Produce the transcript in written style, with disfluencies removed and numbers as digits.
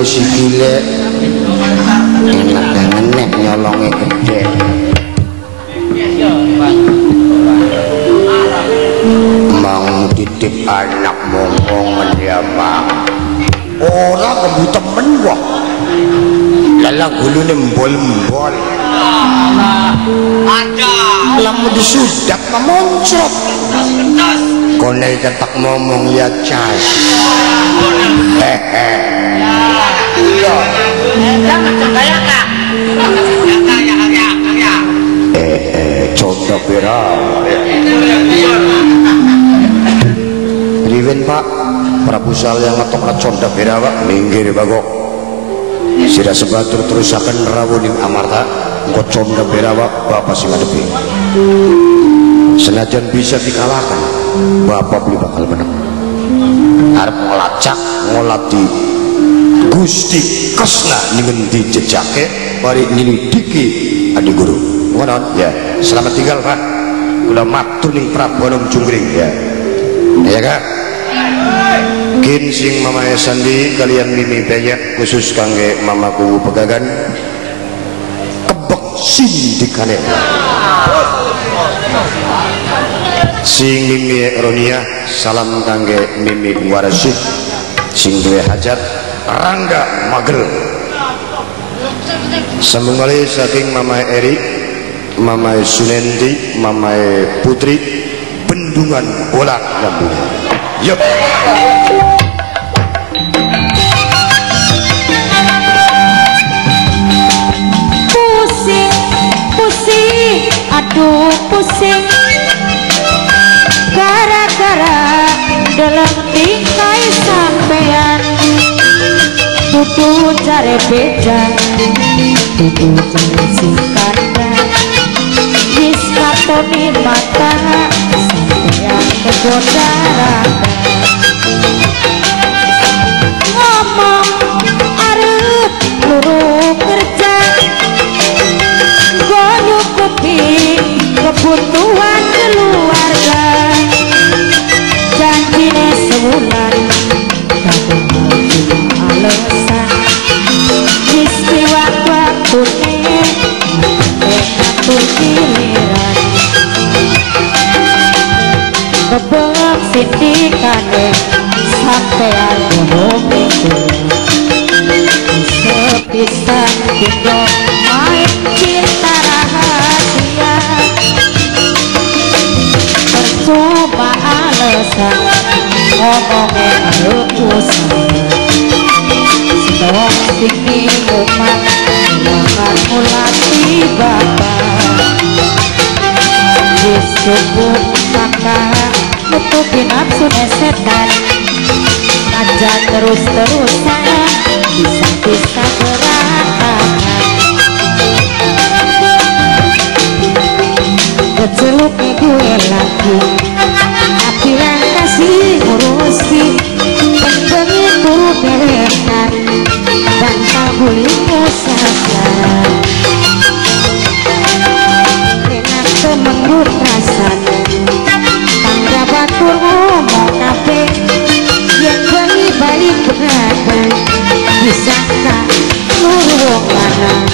Tangannya sikile enak banget nyolongnya gede. Mang titip anak momongan ya Pak. Orang kebu temen wah. Lalang gulune mbol-mbol. Ada. Lamun disudak memoncrot. Konel cetak ngomong ya cas. Hehe. Iya. Jangan cendaya Kak. Contoh pira. Riwen Pak, Prabu Salya ngetok contoh pira Pak, minggir bagok. Sira sebatur terusaken rawuning amarta, engko contoh pira Pak, Bapak sing ngadepi. Senajan bisa dikalahkan, Bapak beli bakal menang. Arep ngelacak, ngolati Gusti Kesna ngendi jejake, mari nyelidiki Adi Guru. Ngono ya, selamat tinggal Pak. Kula matur ning Prabu Anom Jungkring ya. Ya Kak. Kin sing Mamae Sandi kalian Mimi Beyek khusus kangge mamaku pegagan kebek sindikane. Sing Mimi Ronia salam kangge Mimi Warasid sing duwe hajat Rangga Magel. Sambung malih saking Mamae Eri, Mamae Sunendi, Mamae Putri Bendungan Bolak Lambung. Yup. Pusing, pusing, aduh pusing. Gara-gara dalam tingkai sampean. Tutu cari beda, tutu cari singkatnya. Diskatoni mata, sampean kegoda rata. Ngomong arep luru kerja, gue nyukupi kebutuhan keluarga. Janjine sebulan, kadang cuma alasan. Waktu-waktunya ngatur giliran. Bebek sindikane sampean ngomong itu. Sepisan dino main cinta rahasia. Percuma alasan ngomongnya usaha. Sedang sini umat jangan mulai bapak. Disebut kakak nutupi nafsu setan. Aja terus-terusan bisa-bisa berantakan. Kecelupnya gue lagi, tapi yang kasih ngurusi. Pengen buru berekan dan tabulimu saja. Enak temengut rasanya. Tangga batur ngomong kafe. Yang bayi-bayi berada. Bisakah nurung lanang.